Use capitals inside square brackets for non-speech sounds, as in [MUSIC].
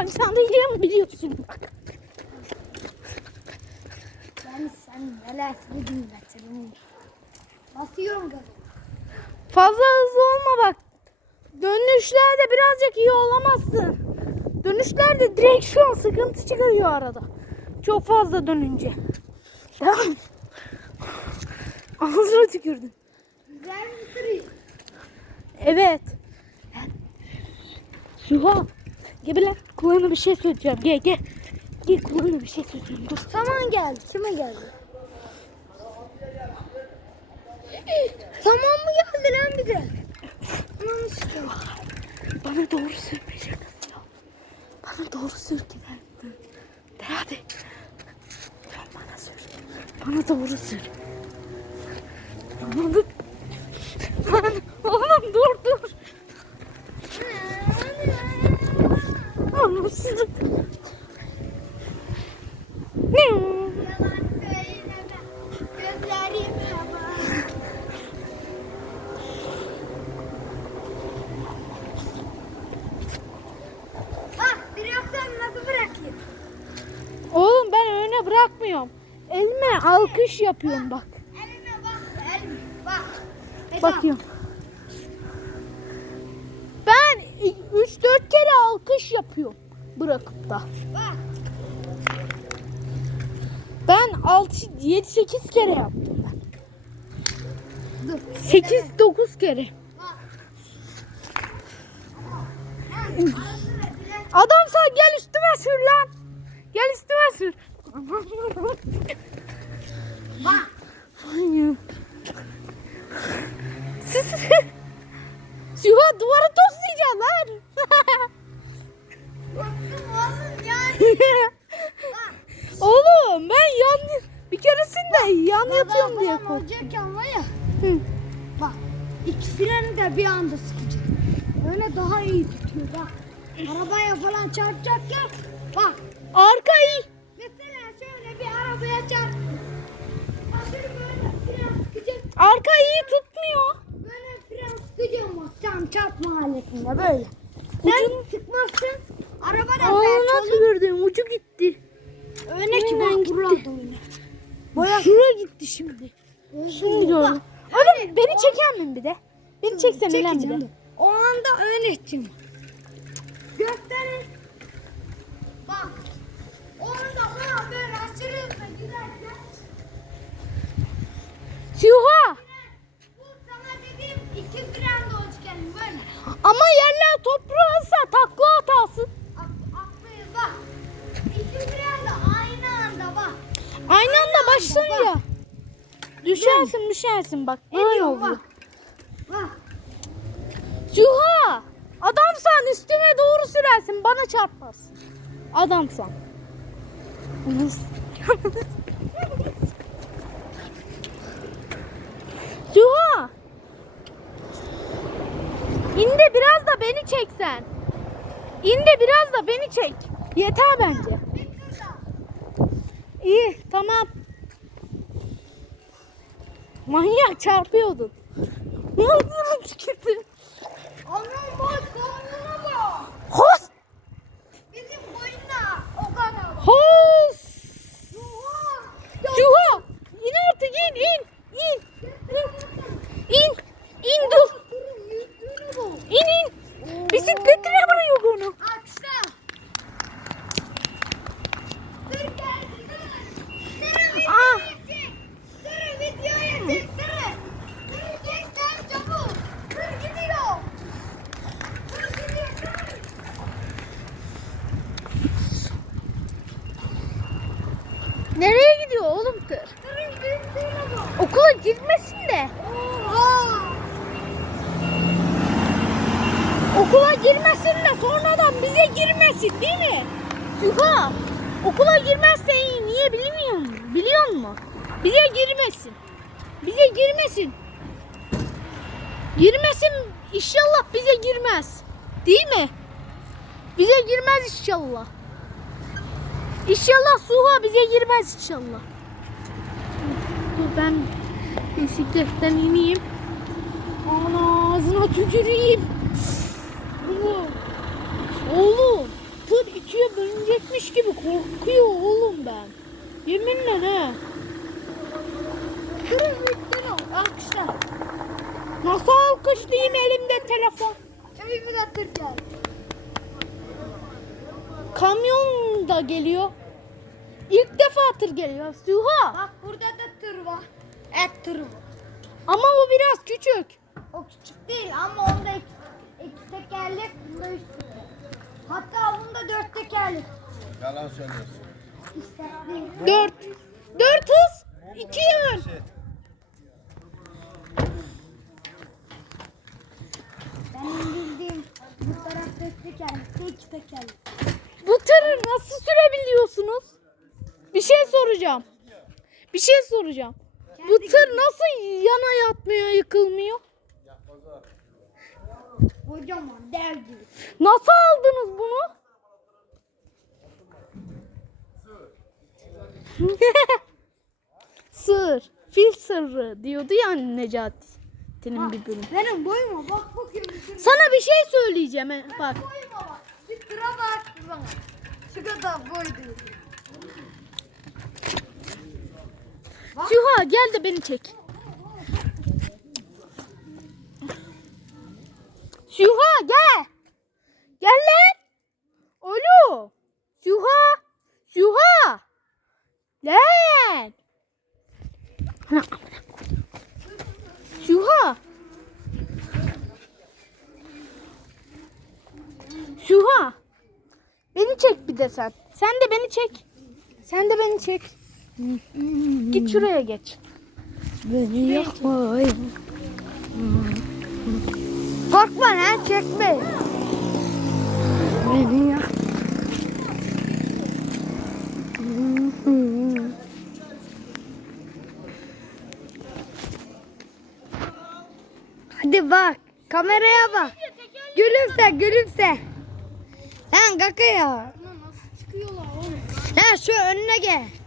Panisandıyı mı biliyorsun bak. Ben sen neler söyledin senin. Basıyorum gazı. Fazla hızlı olma bak. Dönüşlerde birazcık iyi olamazsın. Dönüşlerde direksiyon sıkıntı çıkarıyor arada. Çok fazla dönünce. Tamam. Ağzına tükürdün. Güzel sürüyor? Evet. Suha. Gel bir lan. Kulağına bir şey söyleyeceğim. Gel gel. Gel kulağına bir şey söyleyeceğim. Dur. Zaman geldi. Kime geldi? Zaman mı geldi lan bize? Aman işte. Bana doğru sürmeyecek ya. Bana doğru ben. De hadi. Sen bana sür. Bana doğru sür. Bana... Lan, Oğlum dur dur. Anlasızlık. Ne? Yalan söyleme. Gözlerim yalan. Bak direksiyonu nasıl bırakayım? Oğlum ben öne bırakmıyorum. Elime alkış yapıyorum bak. Elime bak. Elime bak. Eda, Bakıyorum. Ben 3-4 kere alkış yapıyorum bırakıp da. Ben 6 7 8 kere yaptım ben. Dur. 8 9 kere. Adam sen gel üstüme sür lan. Gel üstüme sür. Bak. Siz [LAUGHS] Süha duvarı toslayacaksın lan. [LAUGHS] oğlum ben yan bir keresinde yan yatıyorum diye korktum. olacak ama ya. Hı. Bak. İki freni de bir anda sıkacak. Öyle daha iyi tutuyor bak. Arabaya falan çarpacak ya. Bak. Arkayı Mesela şöyle bir arabaya çarp. Hazır böyle fren sıkacak. arka iyi tutmuyor. Böyle fren sıkacağım bak. Tam çarpma haletinde böyle. Sen Ucun- sıkmazsın. Araba da Ağına tükürdüm ucu gitti. Öne ki bak gitti. Boya. Şuraya gitti şimdi. Şimdi gördüm. Oğlum beni çeker mi bir de? Beni çeksene lan bir de. Çekeceğim. O anda öyle edeceğim. Gösterin. Bak. O anda ona böyle aşırı hızla giderken Süha. Düşersin düşersin bak. Böyle oluyor. bak. Bak. Süha. Adamsan üstüme doğru sürersin bana çarparsın. Adamsan. Süha. İnde biraz da beni çeksen. İnde biraz da beni çek. Yeter bence. İyi tamam. Manyak çarpıyordun. Yapıyorsun tükürdün? Anam bak kamyona bak. Hos! Bizim boyunda o kadar. Hos! Oha. Süha! İn artık in in in. İn. İn. İn dur. Durun yüzdüğüne bak. İn in. Bisikletine bırak onu. Aksa. Dur geldi dur. Aa. Dur videoya çek dur. Dur çek dur çabuk. Dur gidiyor. Dur gidiyor dur. Nereye bak. Okula girmesin de. Okula girmesin de sonradan bize girmesin değil mi? Süha. Okula girmezse iyi. Niye bilmiyor musun? Biliyor musun? Bize girmesin. Bize girmesin. Girmesin inşallah bize girmez. Değil mi? Bize girmez inşallah. İnşallah Suha bize girmez inşallah. Ben bisikletten ineyim. Ana ağzına tüküreyim. Oğlum. Tır ikiye bölünecekmiş gibi korkuyor oğlum ben. Yeminle ne? Durun o. Alkışlar. Nasıl alkışlayayım elimde telefon? Evimize tır geldi. Kamyon da geliyor. İlk defa tır geliyor. Suha. Bak burada da tır var. Et tırı var. Ama o biraz küçük. O küçük değil ama onda iki, iki tekerlek, bunda üç tekerlek. Hatta bunda dört tekerlek. Yalan söylüyorsun. İşte değil. Dört. Dört hız. iki yön. Şey, Benim bildiğim bu taraf dört tekerlek, iki tekerlek. Bu tırı nasıl sürebiliyorsunuz? Bir şey soracağım. Bir şey soracağım. Bu tır nasıl yana yatmıyor, yıkılmıyor? Kocaman dev gibi. Nasıl aldınız bunu? [LAUGHS] Sır. Fil sırrı diyordu ya Necati'nin bir bölüm. Benim boyuma bak bakayım. tır- Sana bir şey söyleyeceğim. he, Bak. Boyuma bak. Bir tıra bak bir bana. Şu kadar boy değil. Süha gel de beni çek. Süha gel. Gel lan. Alo. Süha. Süha. Lan. Süha. Süha. Beni çek bir de sen. Sen de beni çek. Sen de beni çek. Git şuraya geç. Beni yakmayın. Korkma lan çekme. Beni yak. Hadi bak. Kameraya bak. Gülümse gülümse. Lan kaka ya. Lan şu önüne gel.